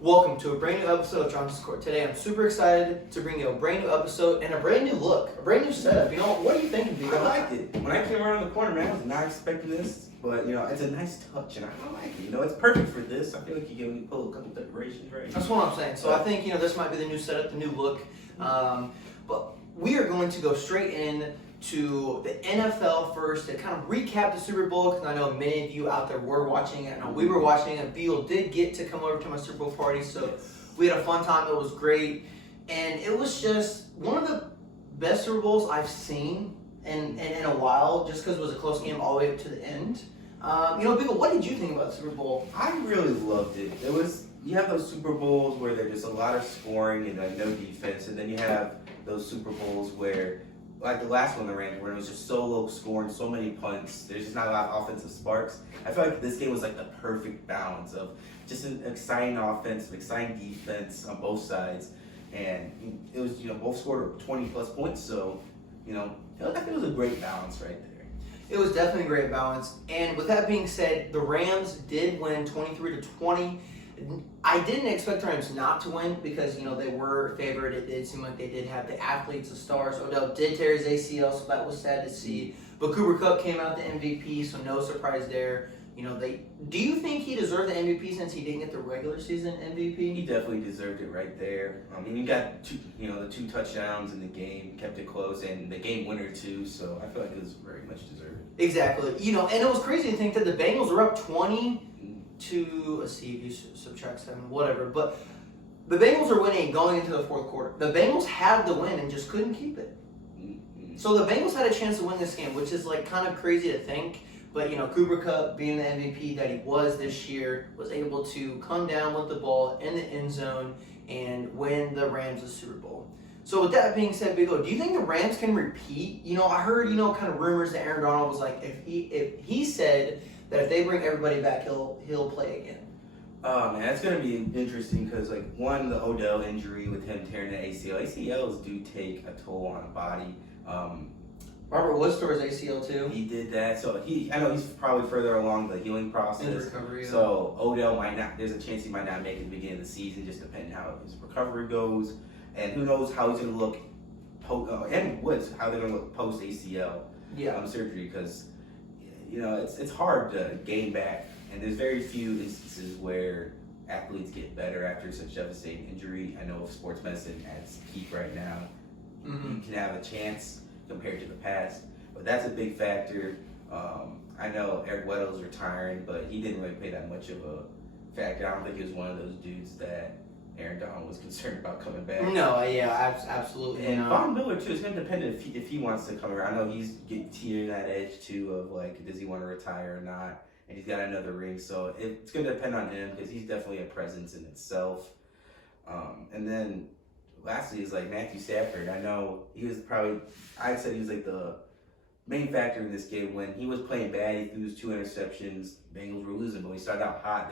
Welcome to a brand new episode of Johnson's Court. Today I'm super excited to bring you a brand new episode and a brand new look, a brand new setup. What are you thinking, Vigo? I like it. When I came around the corner, man, I was not expecting this, but it's a nice touch, and I like it. It's perfect for this. I feel like you can pull a couple decorations, right? That's what I'm saying. So I think this might be the new setup, the new look. But we are going to go straight in to the NFL first to kind of recap the Super Bowl, because I know many of you out there were watching it. I know we were watching it. Beal did get to come over to my Super Bowl party, so we had a fun time. It was great, and it was just one of the best Super Bowls I've seen in a while, just because it was a close game all the way up to the end. Beal, what did you think about the Super Bowl? I really loved it. You have those Super Bowls where there's just a lot of scoring and no defense, and then you have those Super Bowls where, like the last one, the Rams, where it was just so low scoring, so many punts. There's just not a lot of offensive sparks. I feel like this game was like the perfect balance of just an exciting offense, an exciting defense on both sides, and it was both scored 20 plus points. So I think it was a great balance right there. It was definitely a great balance. And with that being said, the Rams did win 23-20. I didn't expect the Rams not to win because, they were favored. It did seem like they did have the athletes, the stars. Odell did tear his ACL, so that was sad to see. But Cooper Kupp came out the MVP, so no surprise there. Do you think he deserved the MVP since he didn't get the regular season MVP? He definitely deserved it right there. He got the two touchdowns in the game, kept it close, and the game winner too. So I feel like it was very much deserved. Exactly. And it was crazy to think that the Bengals were up 20 to, let's see if you subtract 7, whatever. But the Bengals are winning going into the fourth quarter. The Bengals had the win and just couldn't keep it. So the Bengals had a chance to win this game, which is kind of crazy to think. But, Cooper Kupp, being the MVP that he was this year, was able to come down with the ball in the end zone and win the Rams the Super Bowl. So with that being said, Bigo, do you think the Rams can repeat? I heard, kind of rumors that Aaron Donald was like, if he said that if they bring everybody back, he'll play again. Oh man, that's gonna be interesting because the Odell injury with him tearing the ACL. ACLs do take a toll on a body. Robert Woods tore his ACL too. He did that, so I know he's probably further along the healing process. In recovery, yeah. So Odell might not. There's a chance he might not make it at the beginning of the season, just depending how his recovery goes, and who knows how he's gonna look. And Woods, how they're gonna look post ACL surgery, because it's hard to gain back, and there's very few instances where athletes get better after such devastating injury. I know sports medicine at its peak right now. You can have a chance compared to the past, but that's a big factor. I know Eric Weddle's retiring, but he didn't really play that much of a factor. I don't think he was one of those dudes that Aaron Donald was concerned about coming back. No, yeah, absolutely. And Von Miller too. It's going to depend if he wants to come around. I know he's teetering that edge too of does he want to retire or not? And he's got another ring, so it's going to depend on him because he's definitely a presence in itself. And then lastly is Matthew Stafford. I know he was I'd say he was the main factor in this game. When he was playing bad, he threw his 2 interceptions. Bengals were losing, but when he started out hot,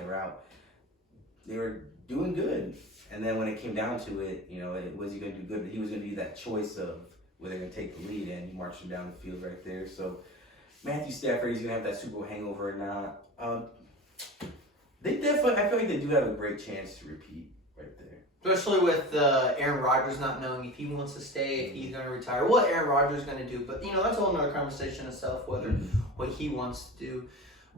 they were doing good. And then when it came down to it, was he going to do good? But he was going to be that choice of whether they're going to take the lead, and he marched him down the field right there. So Matthew Stafford, he's going to have that Super Bowl hangover or not. They definitely, I feel like they do have a great chance to repeat right there. Especially with Aaron Rodgers not knowing if he wants to stay, if he's going to retire, what Aaron Rodgers is going to do. But, that's a whole other conversation itself, what he wants to do.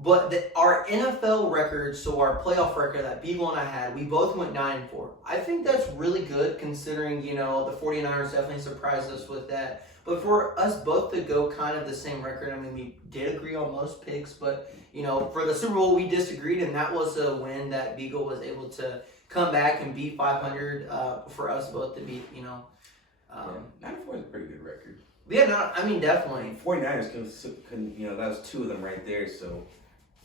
But our NFL record, so our playoff record that Beagle and I had, we both went 9-4. I think that's really good considering, the 49ers definitely surprised us with that. But for us both to go kind of the same record, we did agree on most picks, but, for the Super Bowl, we disagreed, and that was a win that Beagle was able to come back and beat 500 for us both to beat, 9-4 is a pretty good record. Yeah, definitely. 49ers couldn't, that was 2 of them right there, so...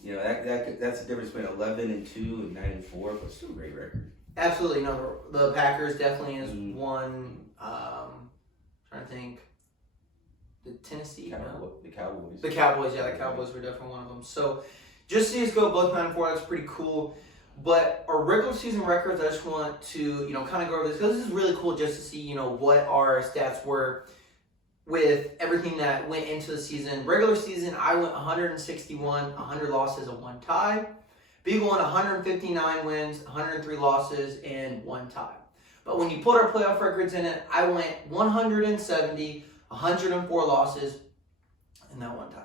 that's the difference between 11-2 and 9-4, but still a great record. Absolutely, the Packers definitely is one. Trying to think, the Tennessee, the Cowboys. The Cowboys, yeah, the Cowboys were definitely one of them. So, just see us go both 9-4. That's pretty cool. But our regular season records, I just want to kind of go over this because this is really cool just to see what our stats were with everything that went into the season. Regular season, I went 161, 100 losses, and 1 tie. Beagle went 159 wins, 103 losses, and 1 tie. But when you put our playoff records in it, I went 170, 104 losses, and that 1 tie.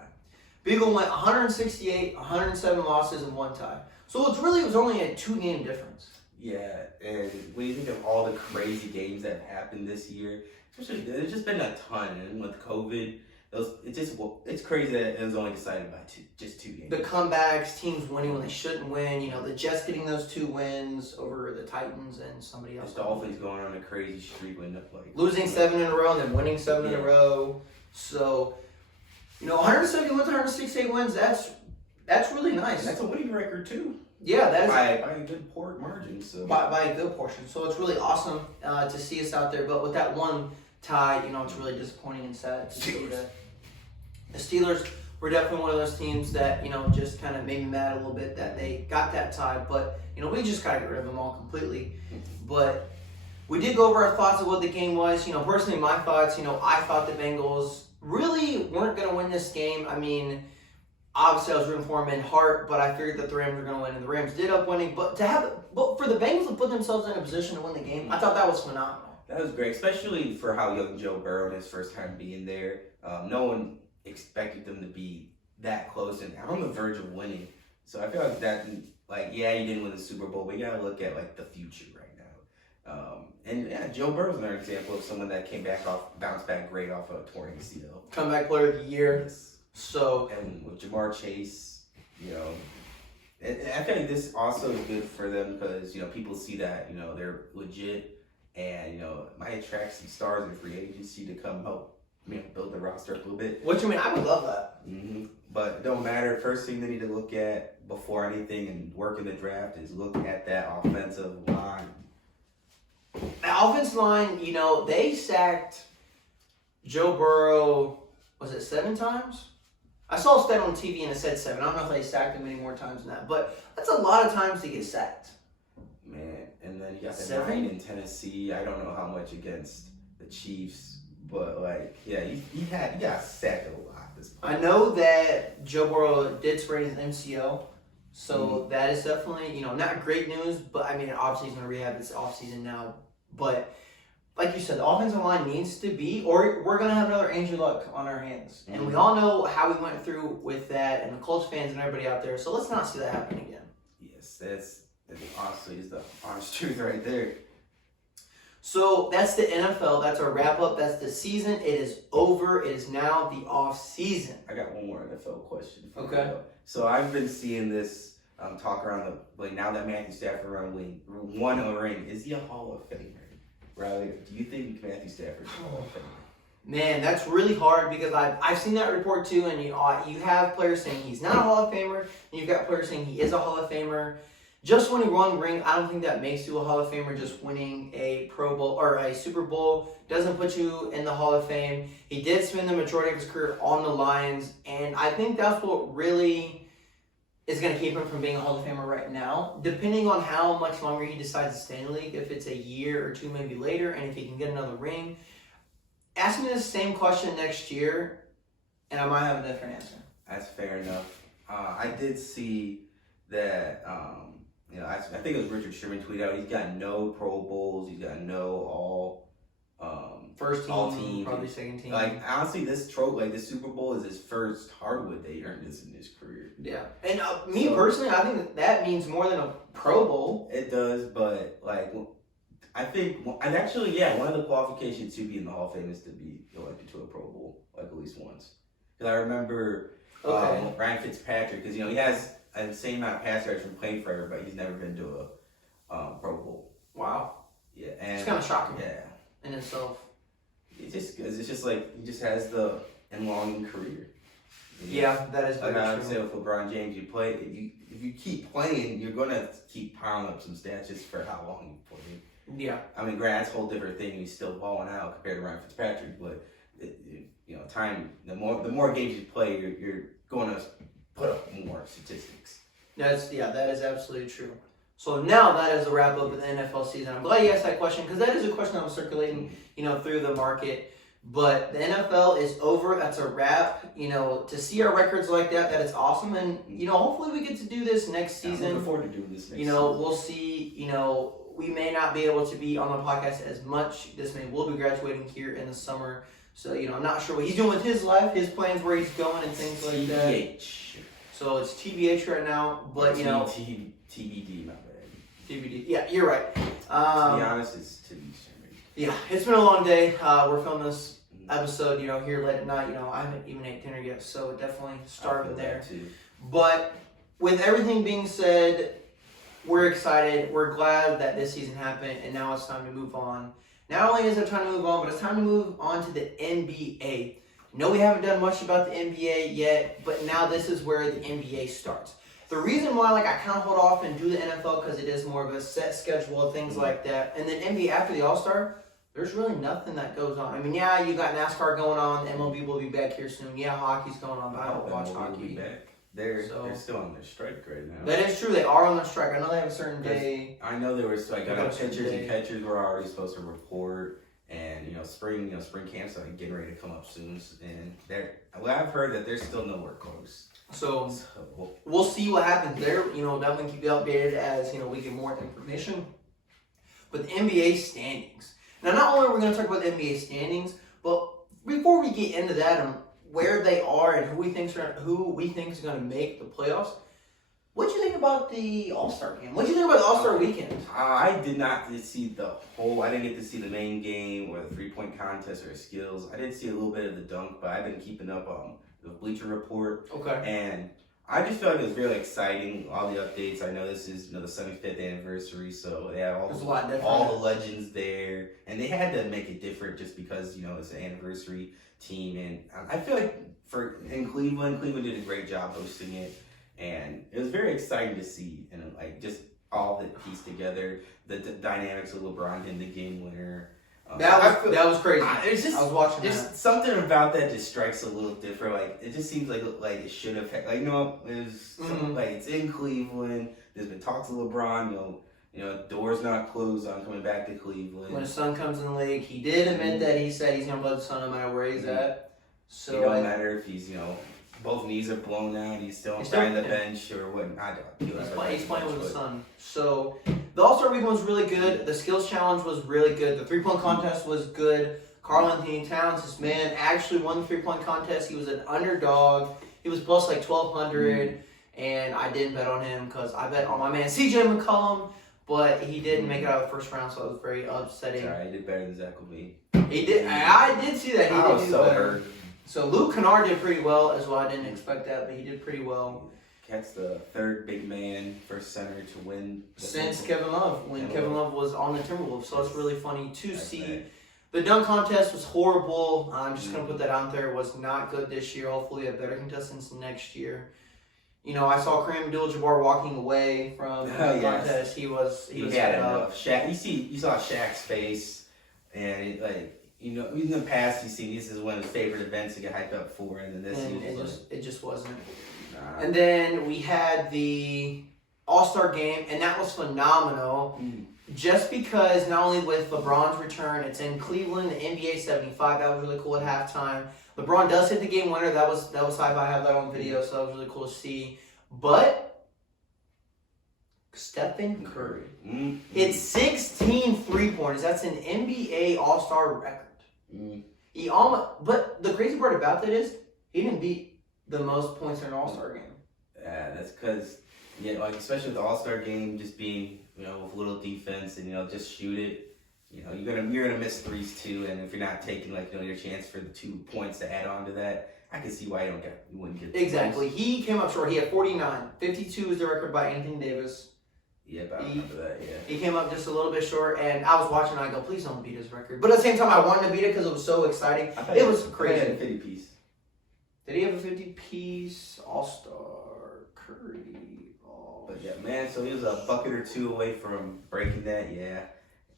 Beagle went 168, 107 losses, and 1 tie. So it was only a 2-game difference. Yeah, and when you think of all the crazy games that have happened this year, especially there's just been a ton, and with COVID, it's crazy that it was only decided by just 2 games. The comebacks, teams winning when they shouldn't win. The Jets getting those 2 wins over the Titans and somebody else. The Dolphins going on a crazy streak when losing 7 in a row and then winning 7 in a row. So, 170 wins, 168 wins. That's really nice. And that's a winning record too. Yeah, that is by a good margin. So by a good portion. So it's really awesome to see us out there. But with that 1 tie, it's really disappointing and sad to see that. The Steelers were definitely one of those teams that, just kind of made me mad a little bit that they got that tie. But, we just got to get rid of them all completely. But we did go over our thoughts of what the game was. Personally, my thoughts, I thought the Bengals really weren't going to win this game. I mean, obviously I was rooting for them in heart, but I figured that the Rams were going to win, and the Rams did up winning. But for the Bengals to put themselves in a position to win the game, I thought that was phenomenal. That was great, especially for how young Joe Burrow in his first time being there. No one expected them to be that close and on the verge of winning. So I feel like that, you didn't win the Super Bowl, but you got to look at the future right now. Joe Burrow's another example of someone that bounced back great off a torn ACL. Comeback player of the year. Yes. So, and with Jamar Chase, and I feel like this also is good for them because people see that they're legit, and it might attract some stars in free agency to come help build the roster up a little bit. What you mean? I would love that. Mm-hmm. But it don't matter. First thing they need to look at before anything and work in the draft is look at that offensive line. The offensive line, they sacked Joe Burrow, was it 7 times? I saw a stat on TV and it said 7. I don't know if they sacked him any more times than that, but that's a lot of times to get sacked. Man, and then you got the 7? 9 in Tennessee. I don't know how much against the Chiefs, but he got sacked a lot this point. I know that Joe Burrow did sprain his MCL, so that is definitely, not great news, but I mean, obviously he's going to rehab this offseason now, but like you said, the offensive line needs to be, or we're going to have another Andrew Luck on our hands. And we all know how we went through with that, and the Colts fans and everybody out there, so let's not see that happen again. Yes, that's honestly is the honest truth right there. So that's the NFL. That's our wrap up. That's the season. It is over. It is now the off season. I got one more NFL question for Okay. you. So I've been seeing this talk around now that Matthew Stafford won a ring, is he a Hall of Famer? Right? Do you think Matthew Stafford's a Hall of Famer? Man, that's really hard because I've seen that report too, and you have players saying he's not a Hall of Famer, and you've got players saying he is a Hall of Famer. Just winning one ring, I don't think that makes you a Hall of Famer. Just winning a Pro Bowl or a Super Bowl doesn't put you in the Hall of Fame. He did spend the majority of his career on the Lions, and I think that's what really is going to keep him from being a Hall of Famer right now. Depending on how much longer he decides to stay in the league, if it's a year or 2 maybe later, and if he can get another ring. Ask me the same question next year, and I might have a different answer. That's fair enough. I did see that, I think it was Richard Sherman tweeted out, he's got no Pro Bowls, he's got no first team, all team, probably second team. Honestly, this Super Bowl is his first hardwood that he earned this in his career. Yeah, and personally, I think that means more than a Pro Bowl. It does, but I think, and actually, one of the qualifications to be in the Hall of Fame is to be elected to a Pro Bowl, at least once. Because I remember Ryan Fitzpatrick, because he has an insane amount of pass yards from playing forever, but he's never been to a Pro Bowl. Wow. Yeah, and it's kind of shocking. Yeah, in itself. It's just he just has the enlonging career. Yeah, that is very true. I would say with LeBron James, if you keep playing, you're gonna keep piling up some stats just for how long you play. Yeah. I mean, granted, that's a whole different thing. He's still balling out compared to Ryan Fitzpatrick, but time. The more games you play, you're going to put up more statistics. That is absolutely true. So now that is a wrap up of the NFL season. I'm glad you asked that question because that is a question that was circulating, through the market. But the NFL is over. That's a wrap. To see our records like that is awesome. And, hopefully we get to do this next season. I'm looking forward to doing this next season. We'll see. We may not be able to be on the podcast as much. This man will be graduating here in the summer. So, I'm not sure what he's doing with his life, his plans, where he's going and things like that. TBH. So it's TBH right now. But, TBD, my bad. TBD. Yeah, you're right. To be honest, it's to be determined. Yeah, it's been a long day. We're filming this episode, here late at night. I haven't even ate dinner yet, so definitely starting there. Too. But with everything being said, we're excited. We're glad that this season happened, and now it's time to move on. Not only is it time to move on, but it's time to move on to the NBA. No, we haven't done much about the NBA yet, but now this is where the NBA starts. The reason why, I kind of hold off and do the NFL because it is more of a set schedule and things like that. And then NBA after the All-Star, there's really nothing that goes on. I mean, yeah, you got NASCAR going on. The MLB will be back here soon. Yeah, hockey's going on, but I don't watch hockey. They're still on their strike right now. That is true. They are on their strike. I know they have a certain day. I know there was pitchers and catchers were already supposed to report, and spring camps are getting ready to come up soon. And I've heard that there's still nowhere close. So we'll see what happens there. Definitely keep you updated as we get more information. But the NBA standings. Now, not only are we going to talk about the NBA standings, but before we get into that and where they are and who we think is going to make the playoffs, what did you think about the All-Star game? What did you think about the All-Star weekend? I did not see I didn't get to see the main game or the three-point contest or skills. I did see a little bit of the dunk, but I've been keeping up on the Bleacher Report. Okay. And I just feel like it was really exciting, all the updates. I know this is the 75th anniversary, so they have all the legends there. And they had to make it different just because, it's an anniversary team. And I feel like in Cleveland did a great job hosting it. And it was very exciting to see, and just all of it pieced together. The dynamics of LeBron hitting the game winner. That was crazy. I was watching that. Something about that just strikes a little different. It just seems like it should have. It was it's in Cleveland. There's been talks of LeBron. Doors not closed on coming back to Cleveland. When his son comes in the league, he did admit that he said he's gonna love his son no matter where he's at. So it don't matter if he's both knees are blown out, he's still on the bench or what. He's playing with his son. So the All-Star Weekend was really good. The Skills Challenge was really good. The three-point contest was good. Karl Anthony Towns, this man, actually won the three-point contest. He was an underdog. He was plus 1,200, and I didn't bet on him because I bet on my man CJ McCollum, but he didn't make it out of the first round, so it was very upsetting. Sorry, he did better than Zach LaVine. He did. I did see that. He did do better. Hurt. So Luke Kennard did pretty well as well. I didn't expect that, but he did pretty well. Cat's the third big man, first center to win. Since Kevin Love, when Kevin Love was on the Timberwolves. So it's really funny to see. The dunk contest was horrible. I'm just going to put that out there. It was not good this year. Hopefully we have better contestants next year. I saw Kareem Abdul-Jabbar walking away from the contest. He was had enough. Shaq, you saw Shaq's face, and in the past, you've seen this is one of his favorite events to get hyped up for, and then it just wasn't. Nah. And then we had the All-Star game, and that was phenomenal. Just because not only with LeBron's return, it's in Cleveland, the NBA 75. That was really cool at halftime. LeBron does hit the game winner. That was hype. I have that on video, so that was really cool to see. But Stephen Curry hit 16 3-pointers. That's an NBA All-Star record. He but the crazy part about that is he didn't beat the most points in an All-Star game. Yeah, that's because especially with the All-Star game just being with little defense and just shoot it. You're gonna miss threes too, and if you're not taking your chance for the 2 points to add on to that, I can see why you wouldn't get exactly. He came up short. He had 49. 52 is the record by Anthony Davis. Yeah, I remember that, yeah. He came up just a little bit short, and I was watching and I go, please don't beat his record. But at the same time, I wanted to beat it because it was so exciting. It was crazy. He had a 50-piece. Did he have a 50-piece All-Star Curry? But yeah, man, so he was a bucket or two away from breaking that, yeah.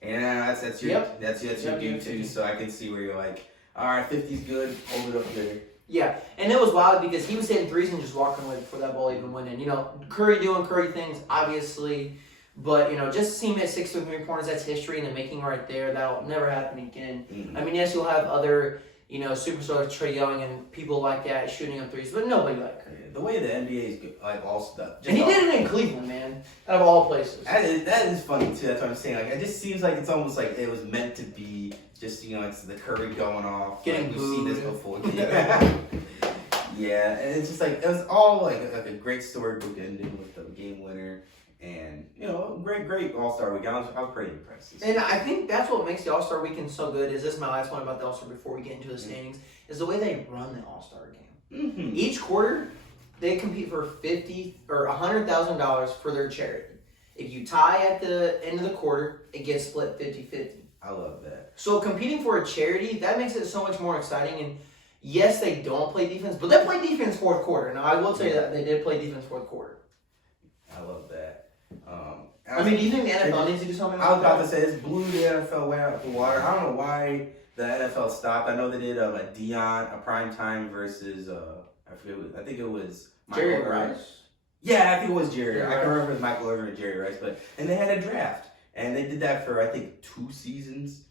And that's your game too, so I can see where you're like, all right, 50's good, hold it up there. Yeah, and it was wild because he was hitting threes and just walking away before that ball even went in. Curry doing Curry things, obviously, but, just to see him hit 6 3-pointers, that's history in the making right there. That'll never happen again. I mean, yes, you'll have other superstars Trae Young and people like that shooting up threes, but nobody like Curry. The way the NBA is like all stuff. And he did it in Cleveland, man. Out of all places. That is funny too. That's what I'm saying. Like it just seems like it's almost like it was meant to be. Just it's the Curry going off. Getting we've booed. seen this before. Yeah, and it's just like it was all like a great storybook ending with the game winner, and great All-Star weekend. I was pretty impressed. And I think that's what makes the All-Star weekend so good. Is this my last one about the All-Star before we get into the standings? Is the way they run the All-Star game. Mm-hmm. Each quarter, they compete for $50,000 or $100,000 for their charity. If you tie at the end of the quarter, it gets split 50-50. I love that. So competing for a charity, that makes it so much more exciting. And yes, they don't play defense, but they play defense fourth quarter. Now, I will tell you that they did play defense fourth quarter. I love that. Do you think the NFL needs to do something like that? I was about to say, this blew the NFL way out of the water. I don't know why the NFL stopped. I know they did a prime time versus, I think it was Jerry Rice. Yeah, I think it was Jerry. I Rice. can remember it was Michael Irvin and Jerry Rice. And they had a draft. And they did that for, I think, 2 seasons.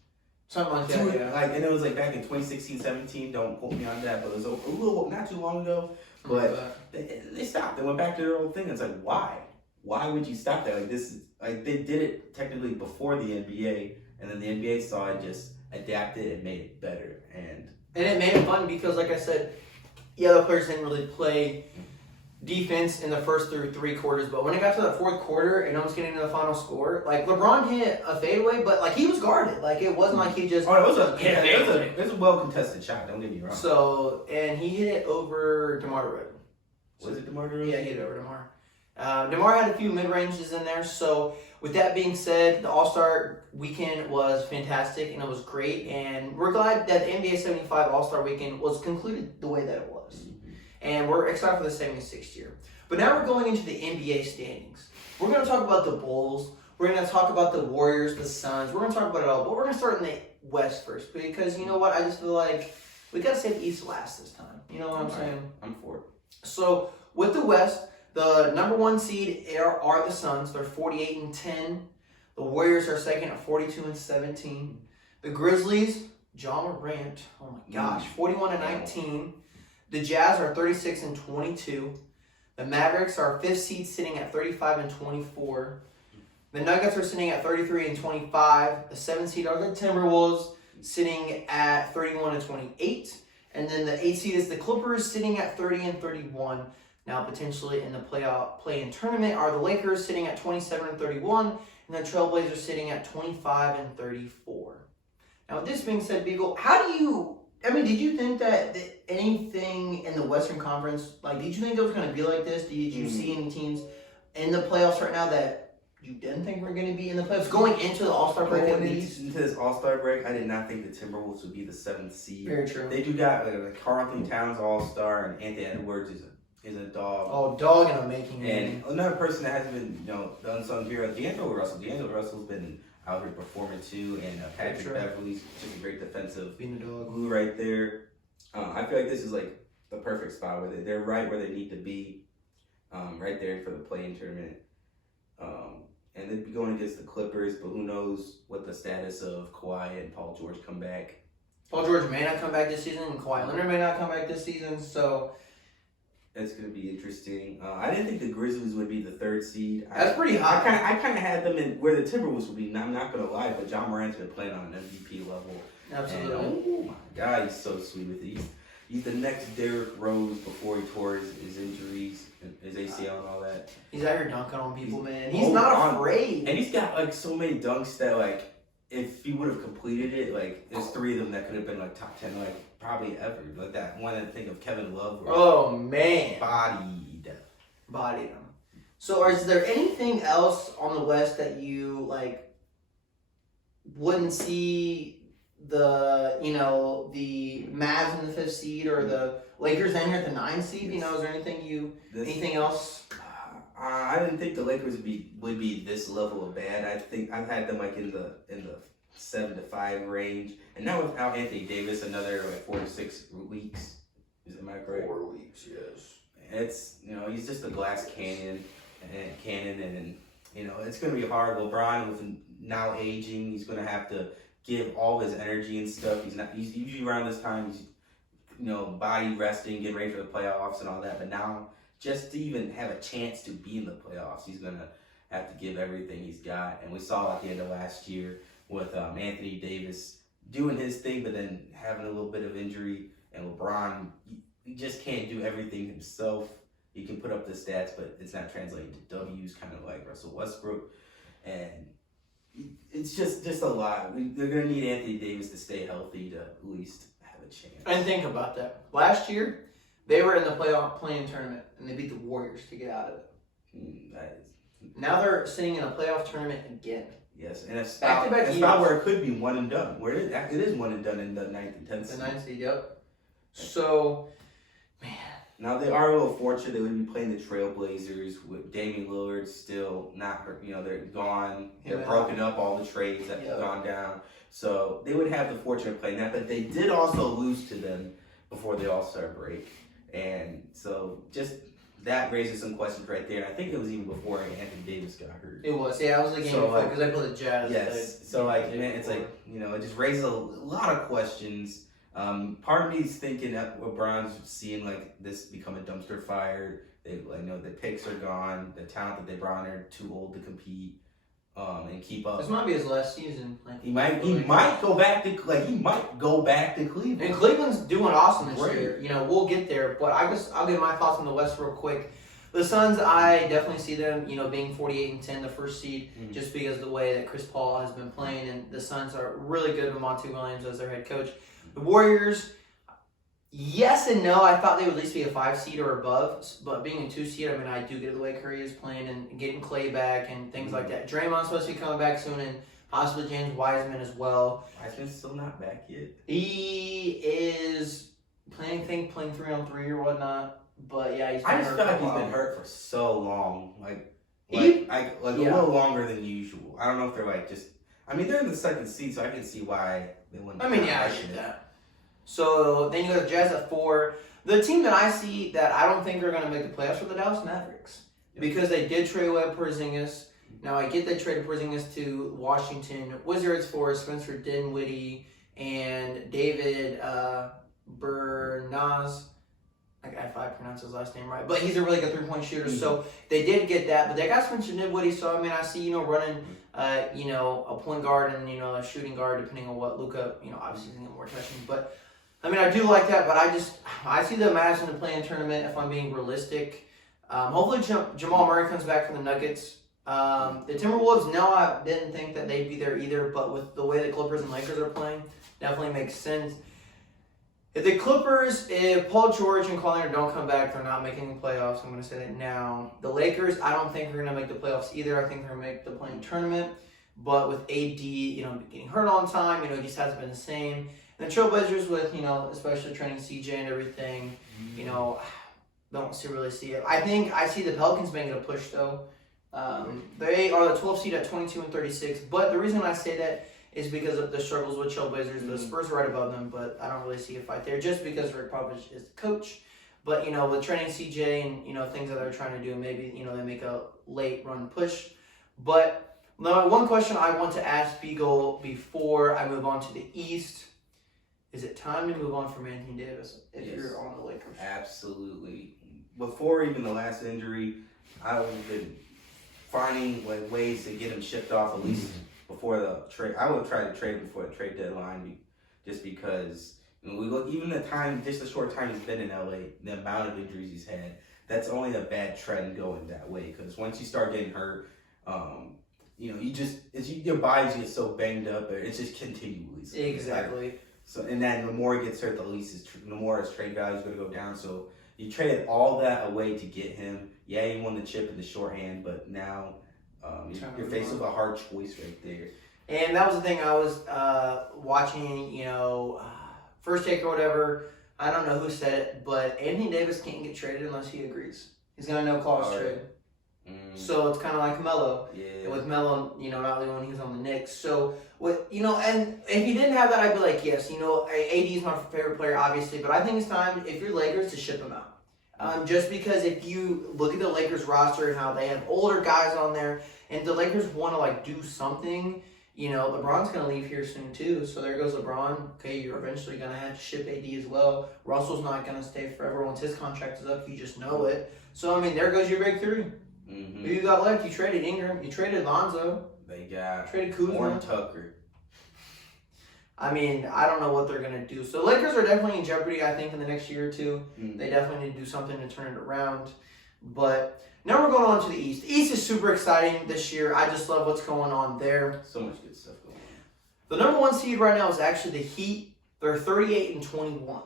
Something like that, yeah. And it was back in 2016-17. Don't quote me on that, but it was a little, not too long ago. But they stopped. They went back to their old thing. It's like, why? Why would you stop that? They did it technically before the NBA, and then the NBA saw it, just adapted and made it better. And it made it fun because, like I said, the other players didn't really play defense in the first through 3 quarters, but when it got to the fourth quarter and almost getting to the final score, LeBron hit a fadeaway, but he was guarded. It wasn't like he just. Oh, it was a well contested shot. Don't get me wrong. So, and he hit it over DeMar DeRozan. Was it DeMar DeRozan? Yeah, he hit it over DeMar. DeMar had a few mid ranges in there. So, with that being said, the All-Star weekend was fantastic and it was great, and we're glad that the NBA 75 All-Star weekend was concluded the way that it was. And we're excited for the 76th year. But now we're going into the NBA standings. We're going to talk about the Bulls. We're going to talk about the Warriors, the Suns. We're going to talk about it all. But we're going to start in the West first. Because you know what? I just feel like we got to save the East last this time. You know what I'm saying? I'm for it. So with the West, the number 1 seed are the Suns. They're 48-10. The Warriors are second at 42-17. The Grizzlies, John Morant, oh my gosh, 41-19. The Jazz are 36-22. The Mavericks are 5th seed, sitting at 35-24. The Nuggets are sitting at 33-25. The 7th seed are the Timberwolves, sitting at 31-28. And then the 8th seed is the Clippers, sitting at 30-31. Now, potentially in the play-in tournament are the Lakers, sitting at 27-31, and the Trailblazers sitting at 25-34. Now, with this being said, Beagle, did you think that anything in the Western Conference, did you think it was going to be like this? Did you see any teams in the playoffs right now that you didn't think were going to be in the playoffs? Going into the All-Star break, into this All-Star break, I did not think the Timberwolves would be the 7th seed. Very true. They do got Karl Anthony Towns All-Star, and Anthony Edwards is a dog. Oh, dog in a making. And another person that hasn't been, the unsung hero, D'Angelo Russell. D'Angelo Russell's been out here performing too, and Patrick Beverly's just a great defensive glue right there. I feel like this is the perfect spot where they're right where they need to be, right there for the play-in tournament. And they'd be going against the Clippers, but who knows what the status of Kawhi and Paul George come back. Paul George may not come back this season, and Kawhi Leonard may not come back this season, so it's going to be interesting. I didn't think the Grizzlies would be the 3rd seed. That's pretty high. I kind of had them in where the Timberwolves would be. I'm not going to lie, but John Morant's been playing on an MVP level. Absolutely. And, oh my God, he's so sweet with it. He's the next Derrick Rose before he tore his injuries, his ACL and all that. He's out here dunking on people, man. He's not afraid. And he's got so many dunks that if he would have completed it, there's 3 of them that could have been top 10, probably ever. That one I think of Kevin Love. Oh man. Bodied him. So is there anything else on the West that you wouldn't see the Mavs in the 5th seed or the Lakers in here at the 9th seed? Is there anything else? I didn't think the Lakers would be this level of bad. I think I've had them in the 7-5 range, and now without Anthony Davis, another 4 to 6 weeks. Am I correct? 4 weeks, yes. It's he's just a glass cannon, and it's gonna be hard. LeBron with now aging, he's gonna have to give all his energy and stuff. He's usually around this time. body resting, getting ready for the playoffs and all that. But now, just to even have a chance to be in the playoffs, he's gonna have to give everything he's got. And we saw at the end of last year with Anthony Davis doing his thing, but then having a little bit of injury, and LeBron, he just can't do everything himself. He can put up the stats, but it's not translating to W's, kind of like Russell Westbrook. And it's just a lot. They're going to need Anthony Davis to stay healthy to at least have a chance. And think about that. Last year, they were in the play-in tournament, and they beat the Warriors to get out of it. Now they're sitting in a playoff tournament again. Yes, and it's back-to-back years. About where it could be one and done. Where it is one and done in the 9th and 10th seed. The 9th seed, yep. So, man. Now they are a little fortunate. They would be playing the Trailblazers with Damian Lillard still not hurt. They're gone. They're broken up. All the trades that have gone down. So they would have the fortune of playing that. But they did also lose to them before the All-Star break. And so just that raises some questions right there. And I think it was even before Anthony Davis got hurt. It was. Yeah, I was the game before because I played the Jazz. Yes. So, it's like, it just raises a lot of questions. Part of me is thinking that LeBron's seeing like this become a dumpster fire. They the picks are gone. The talent that they brought in are too old to compete and keep up. This might be his last season. He might go back to Cleveland. And Cleveland's doing awesome this year. We'll get there, but I'll give my thoughts on the West real quick. The Suns, I definitely see them, being 48-10, the first seed, just because of the way that Chris Paul has been playing, and the Suns are really good with Monty Williams as their head coach. The Warriors, yes and no. I thought they would at least be a 5 seed or above, but being a 2 seed, I do get the way Curry is playing and getting Clay back and things like that. Draymond's supposed to be coming back soon, and possibly James Wiseman as well. Wiseman's still not back yet. He is playing 3-on-3 or whatnot, but yeah, he's been I just feel like he's been hurt for so long, a little longer than usual. I don't know if they're they're in the 2nd seed, so I can see why they wouldn't. I get that. So then you go to Jazz at 4. The team that I see that I don't think are going to make the playoffs are the Dallas Mavericks because they did trade away Porzingis. Now I get they traded Porzingis to Washington Wizards for Spencer Dinwiddie and David Bertans. If I pronounce his last name right, but he's a really good 3-point shooter. So they did get that, but they got Spencer Dinwiddie. So I see running a point guard and a shooting guard depending on what Luka obviously he's gonna get more touching. But I do like that, but I see the Mavs in the play-in tournament if I'm being realistic. Hopefully Jamal Murray comes back from the Nuggets. The Timberwolves, no, I didn't think that they'd be there either, but with the way the Clippers and Lakers are playing, definitely makes sense. If Paul George and Kawhi Leonard don't come back, they're not making the playoffs. I'm going to say that now. The Lakers, I don't think they're going to make the playoffs either. I think they're going to make the play-in tournament. But with AD, getting hurt on time, he just hasn't been the same. And the Trailblazers with, especially training CJ and everything, don't really see it. I see the Pelicans making a push, though. They are the 12th seed at 22-36. But the reason I say that is because of the struggles with Trailblazers. The Spurs are right above them, but I don't really see a fight there just because Rick Popovich is the coach. But, with training CJ and, things that they're trying to do, maybe, they make a late run push. But one question I want to ask Beagle before I move on to the East, is it time to move on from Anthony Davis if you're on the Lakers? Absolutely. Before even the last injury, I've been finding ways to get him shipped off at least before the trade. I would try to trade before the trade deadline just because we look, even just the short time he's been in LA, the amount of injuries he's had, that's only a bad trend going that way. Because once you start getting hurt, your bodies get so banged up, it's just continually. So exactly. And then the more he gets hurt, the more his trade value is going to go down. So you traded all that away to get him. Yeah, you won the chip in the shorthand, but now you're faced with a hard choice right there. And that was the thing I was watching, First Take or whatever. I don't know who said it, but Anthony Davis can't get traded unless he agrees. He's got a no-clause trade. So it's kind of like Melo. Yeah. With Melo, not only when he was on the Knicks. So, and if he didn't have that, I'd be like, yes, AD is my favorite player, obviously. But I think it's time, if you're Lakers, to ship him out. Just because if you look at the Lakers roster and how they have older guys on there, and the Lakers want to, do something, LeBron's going to leave here soon too. So there goes LeBron. Okay, you're eventually going to have to ship AD as well. Russell's not going to stay forever. Once his contract is up, you just know it. So, there goes your big three. Mm-hmm. Who you got left? You traded Ingram. You traded Lonzo. They got traded Kuzma. Warren Tucker. I don't know what they're going to do. So, Lakers are definitely in jeopardy, I think, in the next year or two. Mm-hmm. They definitely need to do something to turn it around. But now we're going on to the East. The East is super exciting this year. I just love what's going on there. So much good stuff going on. The number one seed right now is actually the Heat. They're 38-21.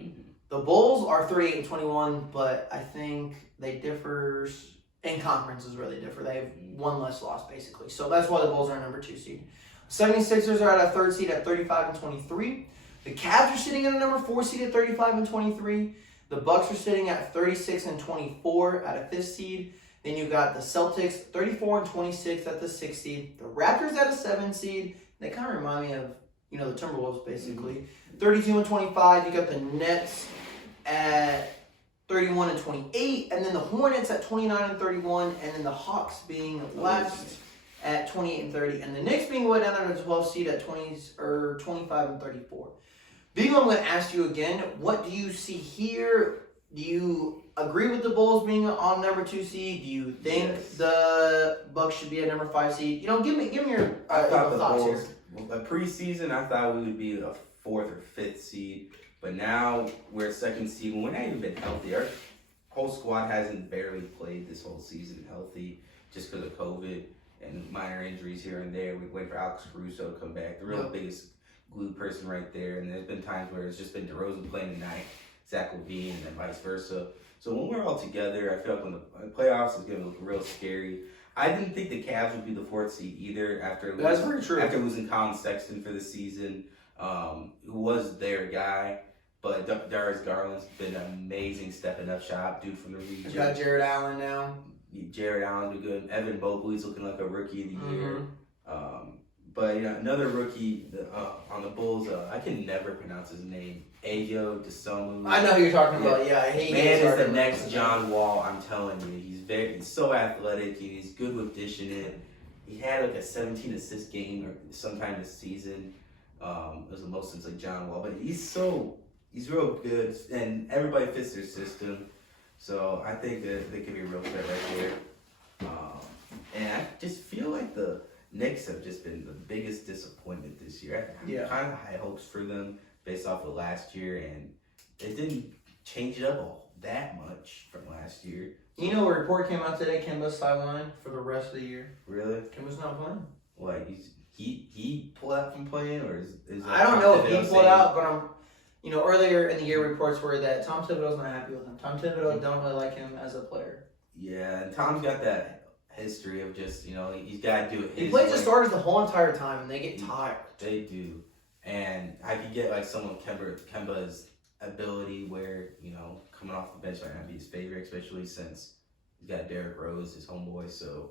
Mm-hmm. The Bulls are 38-21, but I think they differ in conferences where they differ. They have one less loss, basically. So that's why the Bulls are number 2 seed. 76ers are at a 3rd seed at 35-23. The Cavs are sitting at a number 4 seed at 35-23. The Bucks are sitting at 36-24 at a 5th seed. Then you got the Celtics 34-26 at the 6th seed. The Raptors at a 7th seed. They kind of remind me of, the Timberwolves basically. 32-25. You got the Nets at 31-28, and then the Hornets at 29-31, and then the Hawks being last at 28-30, and the Knicks being way down there at the 12th seed at 25-34. Beagle, I'm going to ask you again, what do you see here? Do you agree with the Bulls being on number 2 seed? Do you think the Bucks should be at number 5 seed? Give me your thoughts here. The preseason, I thought we would be a 4th or 5th seed, but now we're a 2nd seed. We're not even been healthy. Our whole squad hasn't barely played this whole season healthy just because of COVID and minor injuries here and there. We wait for Alex Caruso to come back, the real biggest glue person right there. And there's been times where it's just been DeRozan playing tonight, Zach LaVine, and then vice versa. So when we're all together, I feel like when the playoffs is going to look real scary. I didn't think the Cavs would be the 4th seed either after losing Colin Sexton for the season, who was their guy. But Darius Garland's been an amazing stepping up shot, dude from the region. You got Jared Allen now. Jared Allen's been good. Evan Mobley's looking like a rookie of the year. But another rookie on the Bulls, I can never pronounce his name. Ayo Dosunmu. I know who you're talking about. Yeah, I hate. Man is the next John Wall. I'm telling you, he's so athletic. He's good with dishing it. He had like a 17 assist game or sometime this season. It was the most since John Wall, but he's real good, and everybody fits their system. So I think that they could be a real threat right there. And I just feel like the Knicks have just been the biggest disappointment this year. I have kind of high hopes for them based off of last year, and it didn't change it up all that much from last year. A report came out today, Kemba's sidelined for the rest of the year. Really? Kemba's not playing. What, he pulled out from playing, or is I don't know if he pulled out, but earlier in the year reports were that Tom Thibodeau's not happy with him. Tom Thibodeau don't really like him as a player. Yeah, and Tom's got that history of just, he's got to do it. He plays the starters the whole entire time, and they get tired. They do. And I could get like someone Kemba's ability where, coming off the bench might not be his favorite, especially since he's got Derrick Rose, his homeboy. So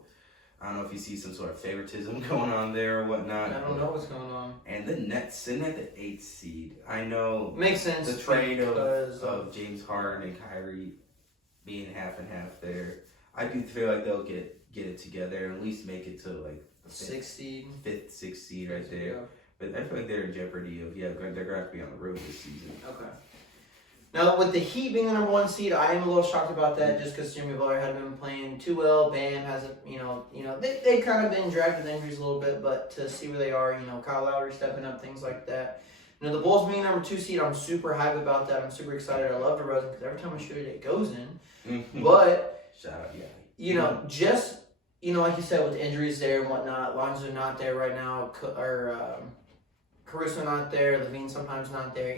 I don't know if you see some sort of favoritism going on there or whatnot. I don't know what's going on. And the Nets sitting at the 8th seed. I know makes sense. The trade of James Harden and Kyrie being half and half there. I do feel like they'll get it together and at least make it to like the 6th seed. 5th, 6th seed right there. Yeah. But I feel like they're in jeopardy of they're going to have to be on the road this season. Okay. Now with the Heat being the number 1 seed, I am a little shocked about that just because Jimmy Butler hasn't been playing too well. Bam hasn't, they kind of been dragged with injuries a little bit, but to see where they are, Kyle Lowry stepping up, things like that. The Bulls being number 2 seed, I'm super hyped about that. I'm super excited. I love DeRozan because every time I shoot it goes in. But shout out, like you said, with injuries there and whatnot, Lonzo not there right now, Caruso not there, LaVine sometimes not there.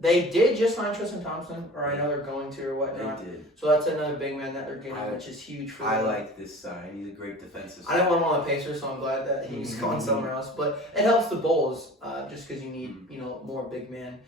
They did just sign Tristan Thompson, or I know they're going to or whatnot. They did. So that's another big man that they're getting, which is huge for them. I like this sign. He's a great defensive I didn't want him on the Pacers, so I'm glad that he's going somewhere else. But it helps the Bulls just because you need, more big men.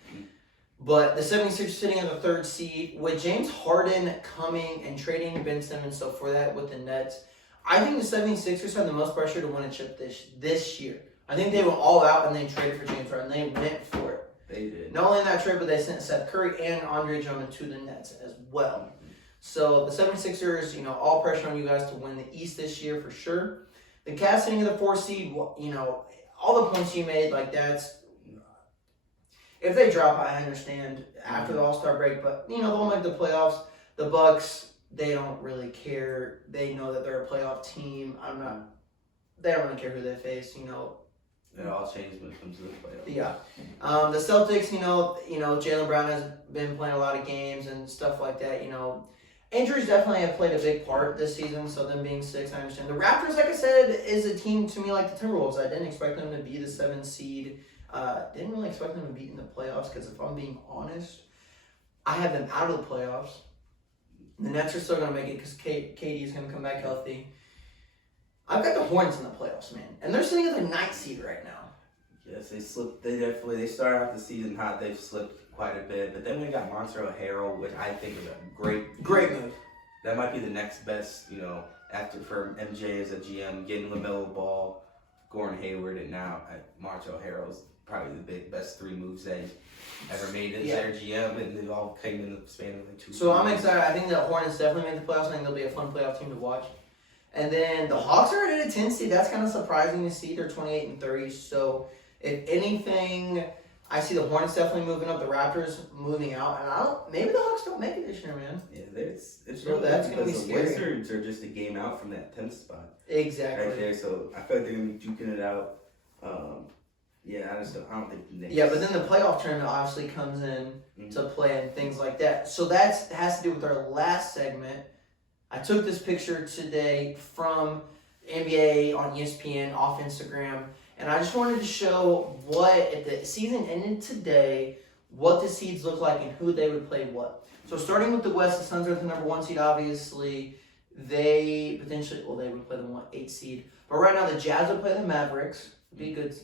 But the 76ers sitting at the 3rd seed with James Harden coming and trading Ben Simmons. So for that with the Nets, I think the 76ers have the most pressure to win a chip this year. I think they went all out and they traded for James Harden. They went for it. They did. Not only in that trade, but they sent Seth Curry and Andre Drummond to the Nets as well. So the 76ers, all pressure on you guys to win the East this year for sure. The Cavs sitting at the 4 seed, all the points you made, like that's. If they drop, I understand after the All-Star break, but they'll make the playoffs. The Bucks, they don't really care. They know that they're a playoff team. They don't really care who they face. It all changes when it comes to the playoffs. Yeah. The Celtics, Jaylen Brown has been playing a lot of games and stuff like that. Injuries definitely have played a big part this season. So them being 6, I understand. The Raptors, like I said, is a team to me like the Timberwolves. I didn't expect them to be the 7th seed. Didn't really expect them to be in the playoffs because if I'm being honest, I have them out of the playoffs. The Nets are still going to make it because KD is going to come back healthy. I've got the Hornets in the playoffs, man. And they're sitting at the 9th seed right now. Yes, they slipped. They started off the season hot. They've slipped quite a bit. But then we got Montrezl Harrell, which I think is a great move. That might be the next best, after for MJ as a GM, getting LaMelo Ball, Gordon Hayward, and now Montrezl Harrell is probably the best 3 moves that he's ever made as their GM, and they all came in the span of like 2 So years. I'm excited. I think the Hornets definitely make the playoffs. I think they'll be a fun playoff team to watch. And then the Hawks are at a 10 seed. That's kind of surprising to see. They're 28-30. So if anything, I see the Hornets definitely moving up, the Raptors moving out, and maybe the Hawks don't make it this year, man. Yeah, it's So that's gonna be the scary. Wizards are just a game out from that 10th spot. Exactly. Right there, so I feel like they're gonna be duking it out. I don't think the Knicks. Yeah, but then the playoff tournament obviously comes in to play and things like that. So that has to do with our last segment. I took this picture today from NBA on ESPN off Instagram, and I just wanted to show what, if the season ended today, what the seeds look like and who they would play what. So starting with the West, the Suns are the number 1 seed, obviously. They would play the 8th seed. But right now, the Jazz would play the Mavericks. Be a good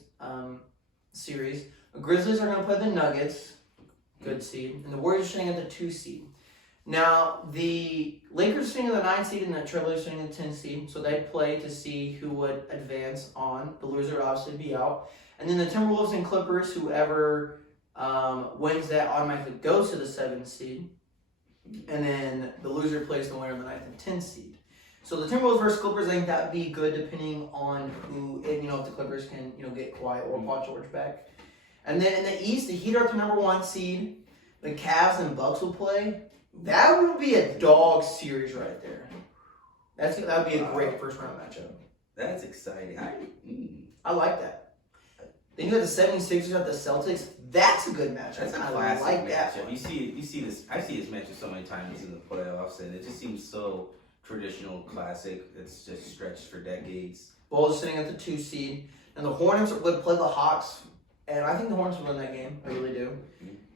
series. The Grizzlies are going to play the Nuggets. Good seed. And the Warriors are sitting at the 2 seed. Now, the Lakers are sitting at the 9 seed and the Trailblazers are sitting at the 10 seed. So they'd play to see who would advance on. The loser would obviously be out. And then the Timberwolves and Clippers, whoever wins that automatically goes to the 7th seed. And then the loser plays the winner in the 9th and 10th seed. So the Timberwolves versus Clippers, I think that would be good depending on who, if the Clippers can, get quiet or Paul George back. And then in the East, the Heat are the number 1 seed. The Cavs and Bucks will play. That would be a dog series right there. That would be a great first round matchup. That's exciting. I like that. Then you got the 76ers at the Celtics. That's a good matchup. That's a I classic like matchup. that. You see this. I see this matchup so many times in the playoffs, and it just seems so traditional, classic. It's just stretched for decades. Bulls sitting at the 2 seed, and the Hornets would play the Hawks, and I think the Hornets would win that game. I really do.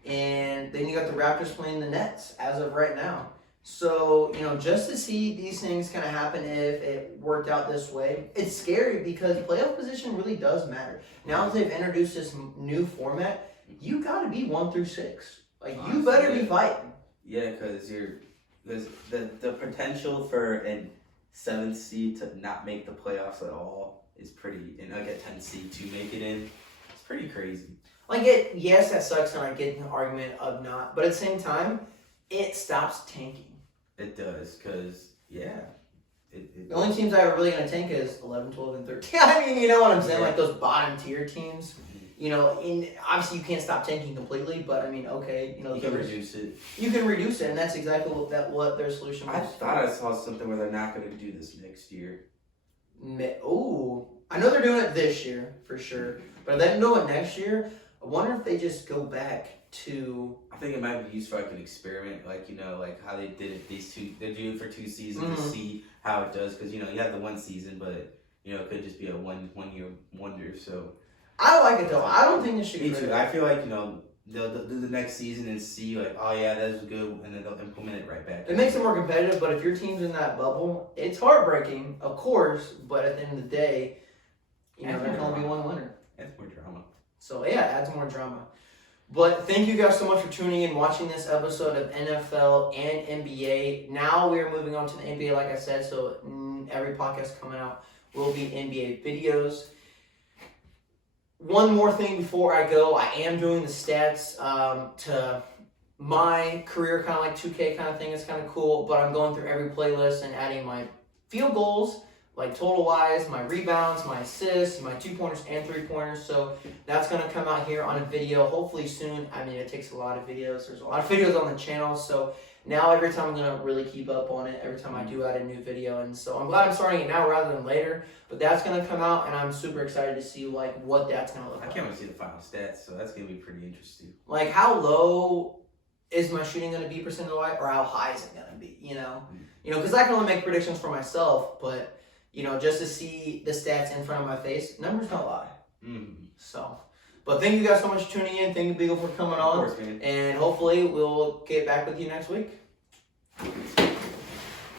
And then you got the Raptors playing the Nets as of right now. So, just to see these things kind of happen if it worked out this way, it's scary because playoff position really does matter. Now that they've introduced this new format, you got to be 1 through 6. You better be fighting. Yeah, because the potential for a 7th seed to not make the playoffs at all is pretty, and like a 10th seed to make it in, it's pretty crazy. Yes, that sucks, and I get an argument of not, but at the same time, it stops tanking. It does, because, the only teams that are really going to tank is 11, 12, and 13. I mean, you know what I'm saying? Like those bottom tier teams. Obviously you can't stop tanking completely, but I mean, okay, you can reduce it. You can reduce it, and that's exactly what their solution was. I thought I saw something where they're not going to do this next year. I know they're doing it this year for sure, but if they don't do it next year, I wonder if they just go back to. I think it might be used for like an experiment, like how they did it. They do it for 2 seasons to see how it does, because you have the 1 season, but it could just be a one year wonder. So I like it though. I don't think this should. Me too. I feel like they'll do the next season and see oh yeah, that was good, and then they'll implement it right back. It makes it more competitive, but if your team's in that bubble, it's heartbreaking, of course. But at the end of the day, there can only be one winner. That's more drama. So yeah, it adds more drama. But thank you guys so much for tuning in, watching this episode of NFL and NBA. Now we are moving on to the NBA, like I said. So every podcast coming out will be NBA videos. One more thing before I go, I am doing the stats to my career, kind of like 2K kind of thing. It's kind of cool, but I'm going through every playlist and adding my field goals, like total wise, my rebounds, my assists, my 2-pointers and 3-pointers. So that's going to come out here on a video hopefully soon. I mean, it takes a lot of videos. There's a lot of videos on the channel. So now every time I'm going to really keep up on it every time I do add a new video. And so I'm glad I'm starting it now rather than later. But that's going to come out, and I'm super excited to see like what that's going to look like. I can't wait to see the final stats, so that's going to be pretty interesting. Like, how low is my shooting going to be percentage-wise, or how high is it going to be, you know? You know, because I can only make predictions for myself, but, you know, just to see the stats in front of my face, numbers don't lie. So, but thank you guys so much for tuning in. Thank you, Beagle, for coming on. Of course, man. And hopefully we'll get back with you next week.